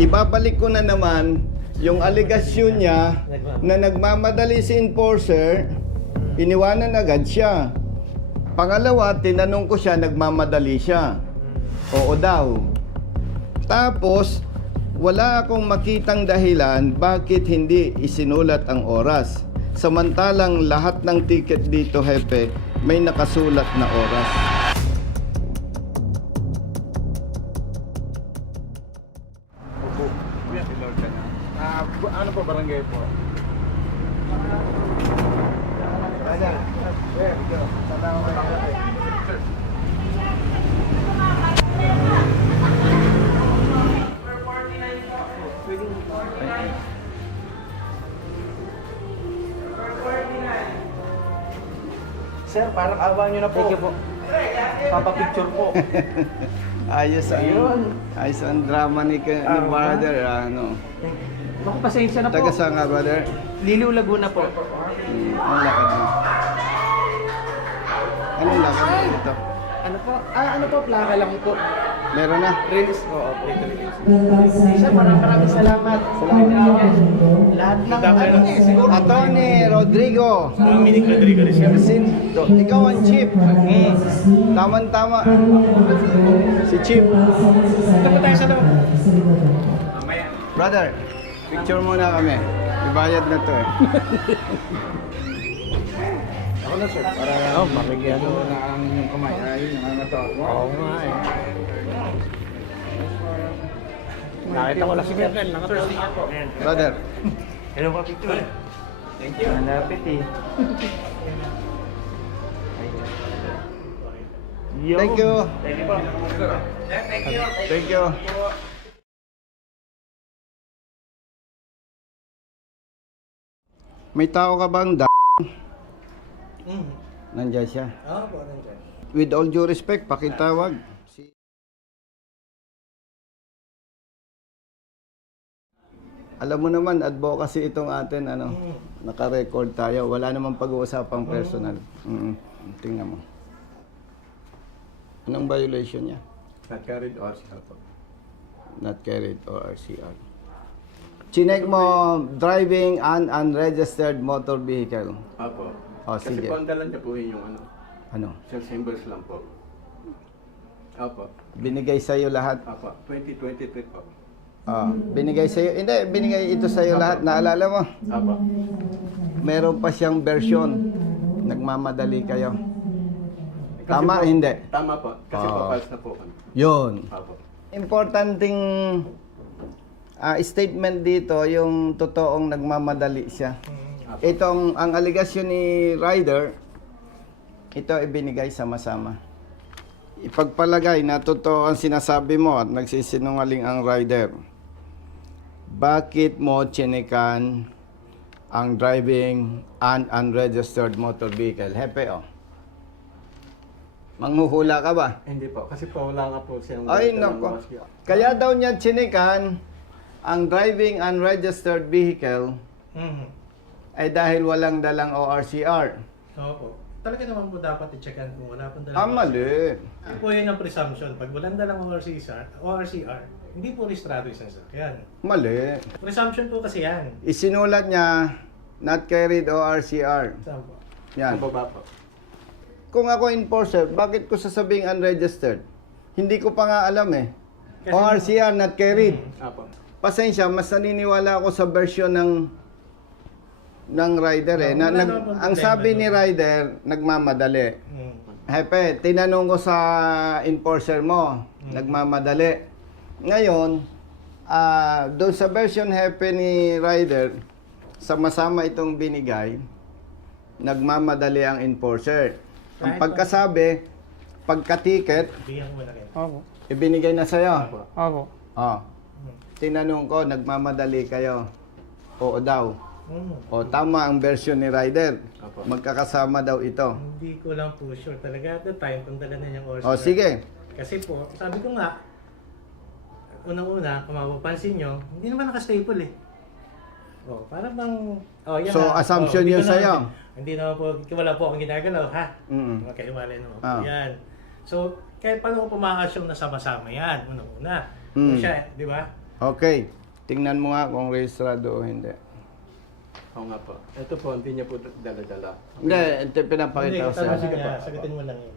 ibabalik ko na naman yung aligasyon niya na nagmamadali si enforcer, iniwanan agad siya. Pangalawa, tinanong ko siya, nagmamadali siya. Oo daw. Tapos, wala akong makitang dahilan bakit hindi isinulat ang oras. Samantalang lahat ng ticket dito, Hepe, may nakasulat na oras. Ano po barangay po? Sir, parang awa nyo na po. Thank you po. Papapicture po. Ayos ang drama ni brother, ano. Naku, pasensya na po. Taga saan nga, brother? Liliw Laguna po. Ang lakad mo. Anong lakad mo dito? Ano po? Ano po? Plaka lang po. Meron na? Release po. Sir, maraming salamat. Lahat ng siguro. Attorney Rodrigo. Dominic Rodrigo rin siya. Ikaw ang chief. Tama-tama. Si chief. Ito po tayo sa loob. Brother, picture muna kami. Ibayad na to eh. Ako na sir. Para makikita na ang inyong kamay. Ayun, nakangatawa. Oo nga eh. Nakita ko lang si Kernel. Nakatawa niya po. Brother. Hello po, picture. Thank you. Malapit eh. Thank you. Thank you po. Thank you. Thank you. May tao ka bang Nandiyan siya. Oo po, nandiyan. With all due respect, pakitawag. Alam mo naman, advocacy itong atin, ano, naka-record tayo. Wala namang pag-uusapang personal. Tingnan mo. Anong violation niya? Not carried or RCR po. Not carried or RCR. Chinek mo, driving an unregistered motor vehicle. Apo. Oh, Kasi sige. po ang dala niya po yung Ano? sales symbols lang po. Apo. Binigay sa'yo lahat. Apo. 2023 po. Binigay sa'yo. Hindi, binigay ito sa'yo lahat. Naalala mo? Apo. Meron pa siyang version. Nagmamadali kayo. Kasi Tama, po, hindi? Tama po. Kasi po, files na po kami. Yun. Apo. Importanting statement dito, yung totoong nagmamadali siya. Itong, ang aligasyon ni Ryder, ito ibinigay sama-sama. Ipagpalagay na totoo ang sinasabi mo at nagsisinungaling ang Ryder. Bakit mo chinekan ang driving an unregistered motor vehicle? Hepe, oh. Manghuhula ka ba? Hindi po. Kasi po wala nga po siyang... Ay, nako. Kaya daw niya chinekan ang driving unregistered vehicle ay dahil walang dalang ORCR. Opo. Talaga naman po dapat i-checkan kung wala pong dalang Mali. Ito po yun ang presumption. Pag walang dalang ORCR, hindi po rehistrado yung sasakyan. Mali. Presumption po kasi yan. Isinulat niya, not carried ORCR. Saan po? Yan. Ang baba po. Kung ako enforcer, bakit ko sasabing unregistered? Hindi ko pa nga alam eh. Kasi- ORCR, not carried. Apo. Pasensya, mas naniniwala ako sa version ng rider eh. Wala naman pong Ang problema sabi ni doon. rider, nagmamadali. Hepe, tinanong ko sa enforcer mo, nagmamadali. Ngayon, doon sa version Hepe ni rider, sama-sama itong binigay, nagmamadali ang enforcer. Ang pagkasabi, pagka-ticket, Bigyan ko muna kayo. Opo. ibinigay na sa'yo. Opo. Tinanong ko, nagmamadali kayo. Oo daw. O tama ang version ni rider. Apo. Magkakasama daw ito. Hindi ko lang po sure talaga at the time kung dala na niyang ORCR. O sige. Kasi po, sabi ko nga, unang-una, kung mapapansin nyo, hindi naman naka-staple eh. Oh, parang bang... Oh, yan So, ha. assumption hindi yun ko naman- sa'yo? Hindi naman po, wala po akong ginagalaw, ha? Okay, wala naman po yan. So, kahit paano ko pumaka-assume na sama-sama yan, unang-una. Mm. So, siya, di ba? Okay. Tingnan mo nga kung rehistrado o hindi. Oo nga po. Ito po, hindi niya po dala-dala. Hindi, ito pinapakita ko tanong sa'yo. niya, sagutin mo lang yun.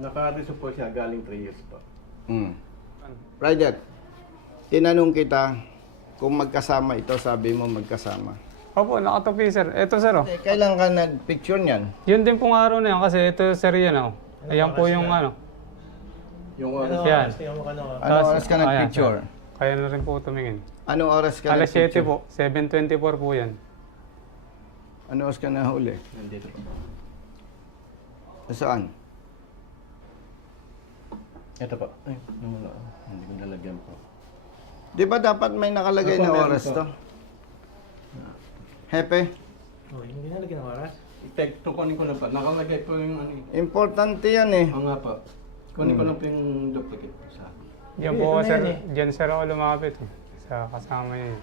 Naka-reso po siya galing 3 years po. Roger, tinanong kita kung magkasama ito, sabi mo magkasama. Opo, nakatupi sir. Ito sir oh. Kailan ka nag-picture niyan? Yun din pong araw na yan kasi ito sir yan oh. Ayan po yung ano. Yung Ano Yan. oras? Tingnan mo ka na. Anong oras ka Ayan, nag-picture? sir. Kaya na rin po tumingin. Anong oras ka Alas 7 nag-picture? po. 7:24 po yan. Anong oras ka nahuli? Nandito po. Saan? Ito po. Ay, nawala. Hindi ko nalagyan po. Di ba dapat may nakalagay Opo, na meron oras po. to? Hepe, Oh, hindi na lagyan ng oras. Kunin ko lang po. Nakalagay po yung ano eh. importante yan eh. Oo nga po. Kunin ko lang po yung duplicate po sa akin. Yan Hindi, po ito na sir. yan Diyan sir ako lumapit oh. Sa kasama niya.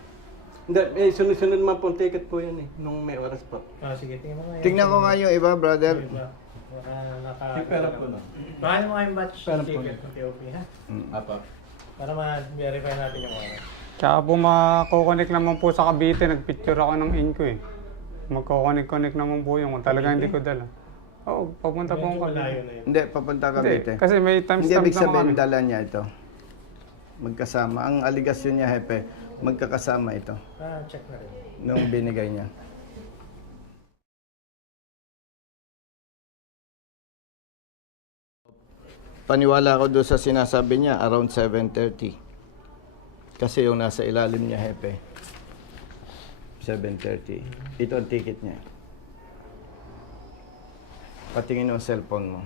Hindi, sunod-sunod man po ticket po yan eh. Nung may oras po. Ah, sige, tingnan mo nga. Tingnan ko nga yung iba, brother. Iba. Baka naka... Yung pera po na. Baka mo nga yung batch Pera po ticket na. ng TOP, ha? Apa. Para ma-verify natin yung oras. Tsaka po makukonek naman po sa Cavite. Nagpicture ako ng inko eh. Magkukonek-connect naman po yung kung talagang hindi ko dala. Oo, papunta po Medyo ako malayo Cavite. na yun. Hindi, papunta ka Hindi, Cavite. kasi may Hindi timestamp ibig naman sabihin kami. dala niya ito. Magkasama. Ang aligasyon niya, Hepe, magkakasama ito Ah, check na rin. nung binigay niya. Paniwala ako doon sa sinasabi niya, around 7:30. Kasi yung nasa ilalim niya, Hepe, 7:30. Ito ang ticket niya. Patingin mo ang cellphone mo.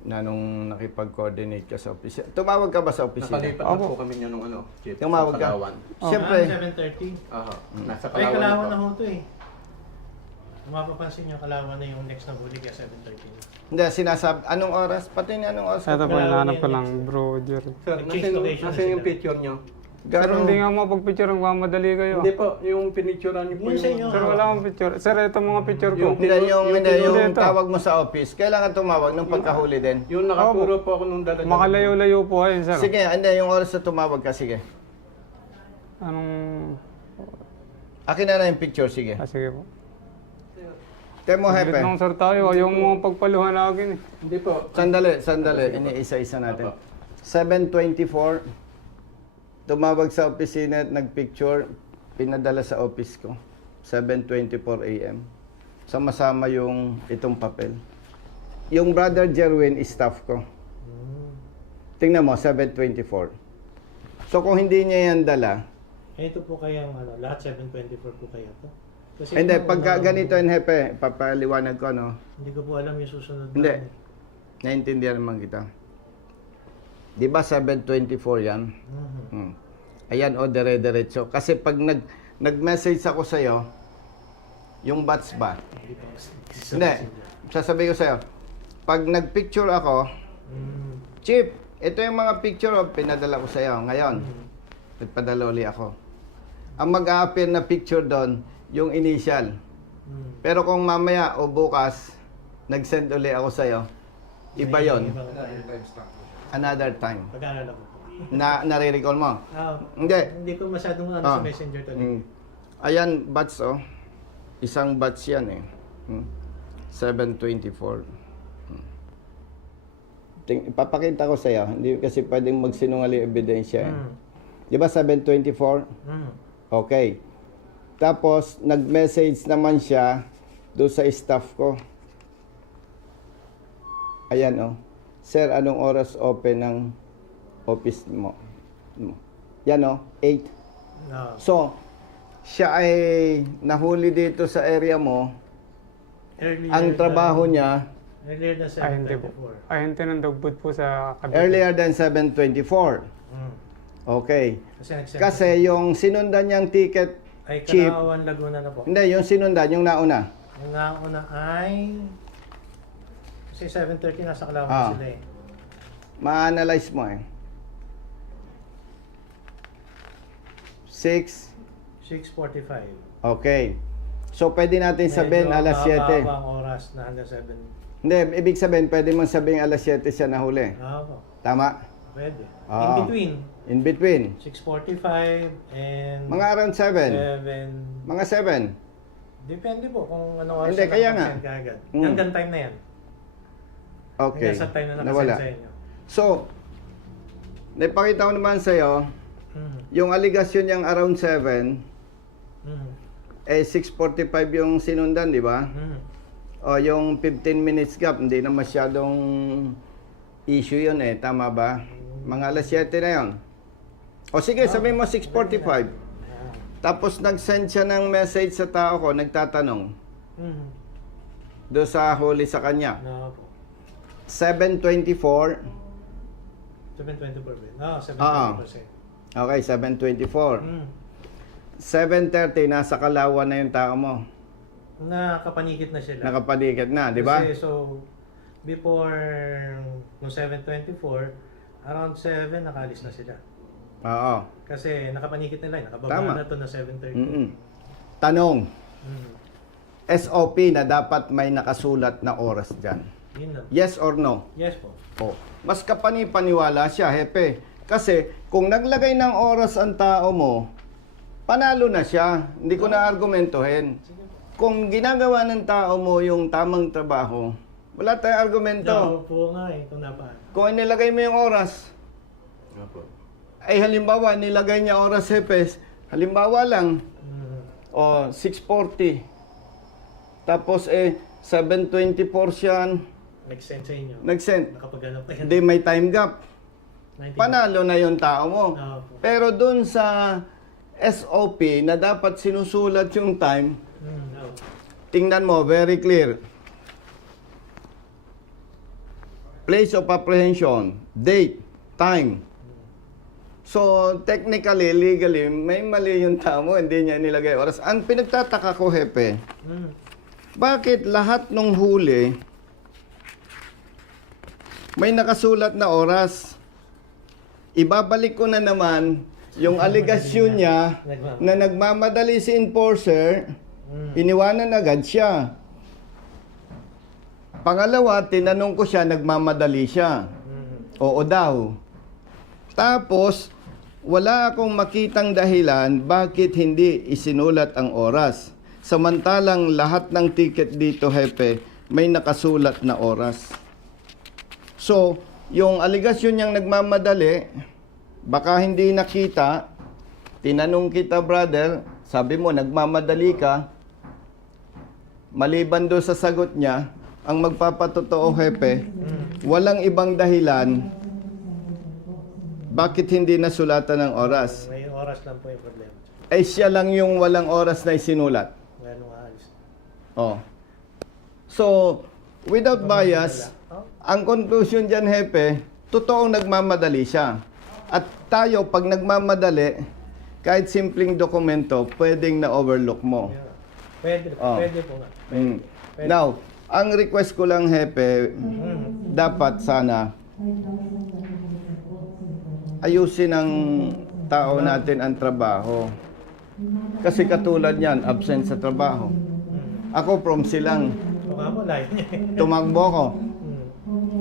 Na nung nakipag-coordinate ka sa opisina. Tumawag ka ba sa opisina? Nakalipat na po kami niya nung ano. Chief, Tumawag sa ka? Palawan. Siyempre. 7:30. Aha. Nasa Ay, Palawan Kalawan po. na ho ito eh. Kung mapapansin nyo, Kalawan na yung next na bulig kaya 7:30 na. Hindi, sinasabi, anong oras? Pati niya anong oras? Ito po, Kalawan hinahanap yan, ko yan. lang, bro, Jerry. Sir, Change location na nasa yung sila. picture niyo? Sir, Garo, hindi nga mapag-picture, nagmamadali kayo. Hindi po, yung pinicturean niyo po Yung sa inyo. Sir, wala akong picture. Sir, ito mga picture ko. hindi, yung ito. tawag mo sa office. Kailangan tumawag nung pagkahuli din. Yung nakapuro po ako nung dala. Makalayo-layo po ayun, sir. Sige, hindi, yung oras na tumawag ka, sige. Anong... Akin na yung picture, sige. sige po. Temo, Saglit Hepe. lang, sir, tayo. Yung mga pagpaluhan natin eh. Hindi po. Sandali. Iniisa-isa natin. 7:24. Tumawag sa opisina at nagpicture. Pinadala sa office ko. 7:24 a.m. Sama-sama yung itong papel. Yung brother Jerwin, staff ko. Tingnan mo, 7:24. So kung hindi niya yan dala, Eh, ito po kayang ano, lahat 7:24 po kayo to. Kasi hindi, yung pagka unang- ganito yung Hepe, papaliwanag ko, no? Hindi ko po alam yung susunod Hindi. na. Naiintindihan naman kita. Di ba 7:24 yan? Mhm. Ayan, o, dire-diretso. Kasi pag nag-message ako sa'yo, yung batch ba? Hindi po. Hindi. Sasabihin ko sa'yo, pag nag-picture ako, Mm. Chief, ito yung mga picture o pinadala ko sa'yo. Ngayon, nagpadala uli ako. Ang mag-a-appear na picture doon, yung initial. Mm. Pero kung mamaya o bukas, nag-send uli ako sa'yo, iba yon. Ibang tayo. Another time. Pag-aalala ko. Nare-recall mo? Ah, Hindi. hindi ko masyadong ano Ah. sa messenger to. Ayan, batch oh. Isang batch yan eh. 7:24. Ipapakita ko sa'yo. Hindi kasi pwedeng magsinungaling ebidensya eh. Di ba 7:24? Mm. Okay. Tapos, nag-message naman siya doon sa staff ko. Ayan oh. Sir, anong oras open ng office mo? Yan oh, 8. No. So, siya ay nahuli dito sa area mo. Earlier Ang trabaho niya, Earlier na Ay, hindi po. 7:24. Ay, hindi nang dagbod po sa Cavite. earlier than 7:24. Mm. Okay. Kasi nag-send Kasi yung sinundan niyang ticket, ay Chief. Kalawan, Laguna na po. hindi, yung sinundan, yung nauna. Yung nauna ay kasi 7:30 nasa Kalawan Ah. sila eh. Ma-analyze mo eh. 6. 6:45. Okay. So, pwede natin sabihin Medyo alas 7. mahaba ang oras na hanggang 7. Hindi, ibig sabihin, pwede mong sabihin alas 7 siya nahuli. Ah, po. Tama? Pwede. Ah. In between, In between. 6:45 and Mga around 7. 7. Mga 7. Depende po kung ano oras Hindi, na kaya nga. nakasend ka agad. Mm. Hanggang time na yan. Okay. Hanggang sa time na nakasend Nawala. sa inyo. So, naipakita ko naman sa'yo, Mhm. yung aligasyon niyang around 7, Mhm. 6:45 yung sinundan, di ba? Mhm. O yung 15 minutes gap, hindi na masyadong issue yun tama ba? Mga alas 7 na yun. O sige, sabihin mo 6:45. Ah. Tapos nag-send siya ng message sa tao ko, nagtatanong Mhm. doon sa huli sa kanya. No po. 7:24. 7:24 ba? No, 7:20%. Okay, 7:24. Mm. 7:30, nasa Kalawan na yung tao mo. Nakapanikit na sila. Nakapaligid na, di ba? Kasi so, before nung 7:24, around 7 nakaalis na sila. Oo. Kasi nakapanikit nila, nakababa Tama. na to na 7:30. Mm-mm. Tanong, Mm. SOP na dapat may nakasulat na oras dyan. Yun lang. Yes or no? Yes po. O, mas kapani-paniwala siya, hepe. Kasi kung naglagay ng oras ang tao mo, panalo na siya. Hindi ko na argumentohin. Kung ginagawa ng tao mo yung tamang trabaho, wala tayong argumento. No, po nga kung napaan. Kung inilagay mo yung oras, ay halimbawa, nilagay niya oras, hepe, halimbawa lang, Mm. o 6:40. Tapos 7:24 siya Nag-send sa inyo. nag-send. Nakapaghanap pa yan. Hindi may time gap. 90. Panalo na yung tao mo. No, po. Pero dun sa SOP na dapat sinusulat yung time, No. tingnan mo, very clear. Place of apprehension, date, time. So, technically, legally, may mali yung tao mo, hindi niya nilagay oras. Ang pinagtataka ko, hepe, Mm. bakit lahat ng huli may nakasulat na oras? Ibabalik ko na naman yung aligasyon niya na nagmamadali si enforcer, iniwanan agad siya. Pangalawa, tinanong ko siya, nagmamadali siya. Oo daw. Tapos, wala akong makitang dahilan bakit hindi isinulat ang oras. Samantalang lahat ng ticket dito, hepe, may nakasulat na oras. So, yung aligasyon niyang nagmamadali, baka hindi nakita, tinanong kita, brother, sabi mo, nagmamadali ka, maliban doon sa sagot niya, ang magpapatotoo, hepe, walang ibang dahilan bakit hindi nasulatan ng oras. May oras lang po yung problema. Ay siya lang yung walang oras na isinulat. Ganong aalis. Oh. So, without bias, ang conclusion dyan, hepe, totoong nagmamadali siya. At tayo, pag nagmamadali, kahit simpleng dokumento, pwedeng na-overlook mo. Yeah. Pwede, Oh. pwede po nga. Mm. Pwede. Now, ang request ko lang, hepe, dapat sana ayusin ng tao natin ang trabaho. Kasi katulad niyan, absent sa trabaho. Ako from silang, Baka po, layo niya. tumakbo ko.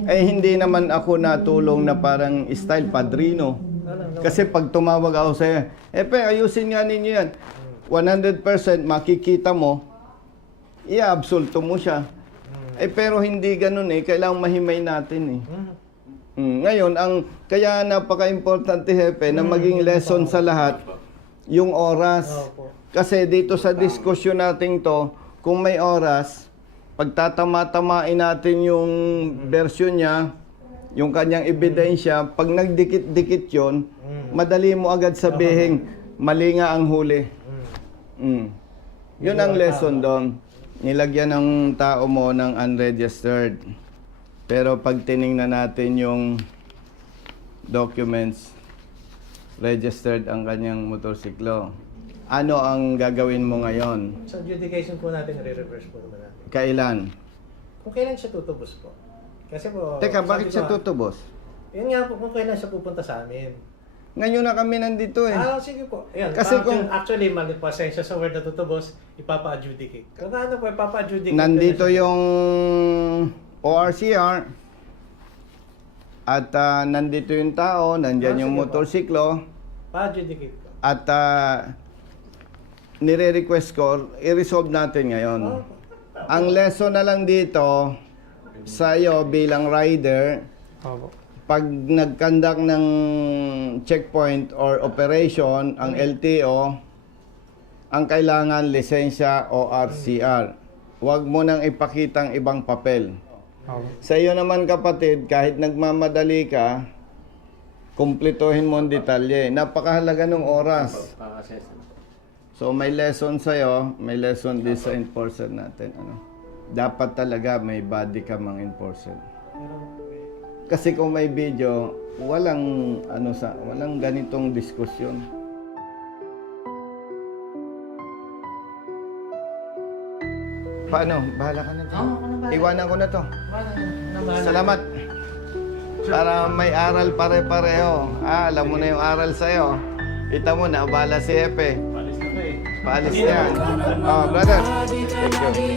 Eh hindi naman ako natulong na parang style padrino. Kasi pag tumawag ako sa'yo, ayusin nga ninyo yan. 100% makikita mo, i-absolto mo siya. Pero hindi ganun kailangang mahimay natin Ngayon, kaya napaka-importante, hepe, na maging lesson sa lahat, yung oras. Opo. Kasi dito sa diskusyon natin to, kung may oras, pagtatama-tamain natin yung version niya, yung kanyang ebidensya, pag nagdikit-dikit yon, madali mo agad sabihin, mali nga ang huli. Yun ang lesson doon. Nilagyan ng tao mo ng unregistered. Pero pag tiningnan natin yung documents, registered ang kanyang motorsiklo. Ano ang gagawin mo ngayon? Sa adjudication po natin, re-reverse po naman natin. Kailan? Kung kailan siya tutubos po. Kasi po... Teka, sabi bakit ko siya nga, tutubos? Yun nga po, kung kailan siya pupunta sa amin. Ngayon na kami nandito Sige po. Ayan, Kasi actually, mali pasensya sa word na tutubos, ipapa-adjudicate. Kung ano po, ipapa-adjudicate. nandito ko na siya. yung ORCR. At nandito yung tao, nandyan yung motorsiklo. Pa-adjudicate ko. At nire-request ko, i-resolve natin ngayon. Ang lesson na lang dito, sa'yo bilang rider, Opo. pag nag-conduct ng checkpoint or operation, ang LTO, ang kailangan lisensya o RCR. Huwag mo nang ipakitang ibang papel. Opo. Sa iyo naman kapatid, kahit nagmamadali ka, kumplituhin mo ang detalye. Napakahalaga ng oras. So may lesson sa'yo, may lesson din sa enforcer natin. Dapat talaga may body cam ang enforcer. Kasi kung may video, walang walang ganitong diskusyon. Paano? Bahala ka na dyan. Oo, ako na bahala. Iwanan ko na to. Salamat. Salamat. Para may aral pare-pareho. Alam mo na yung aral sa'yo. Kita mo na, abala si Epe. Palis na to eh. Paalis yan. Oh, brother. Thank you.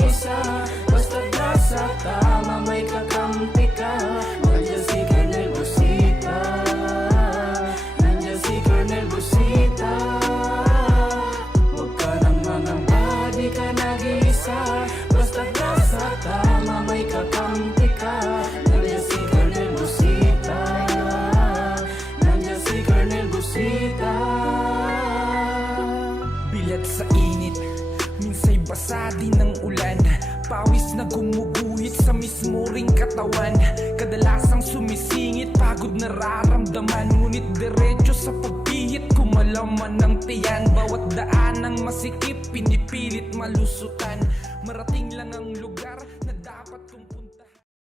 Basta nasa tama may kakampi ka. Nandiyan si Colonel Busita. Nandiyan si Colonel Busita. Huwag ka nang mangamba, di ka nag-iisa. Basta nasa tama may kakampi ka. Nandiyan si Colonel Busita. Nandiyan si Colonel Busita. Bilat sa init, minsa'y basa din ng ulan. Pawis na gumuguhit sa mismo ring katawan. Kadalasang sumisingit, pagod nararamdaman. Ngunit diretso sa pagpihit, kumalaman ng tiyan. Bawat daan ng masikip, pinipilit malusutan. Marating lang ang lugar na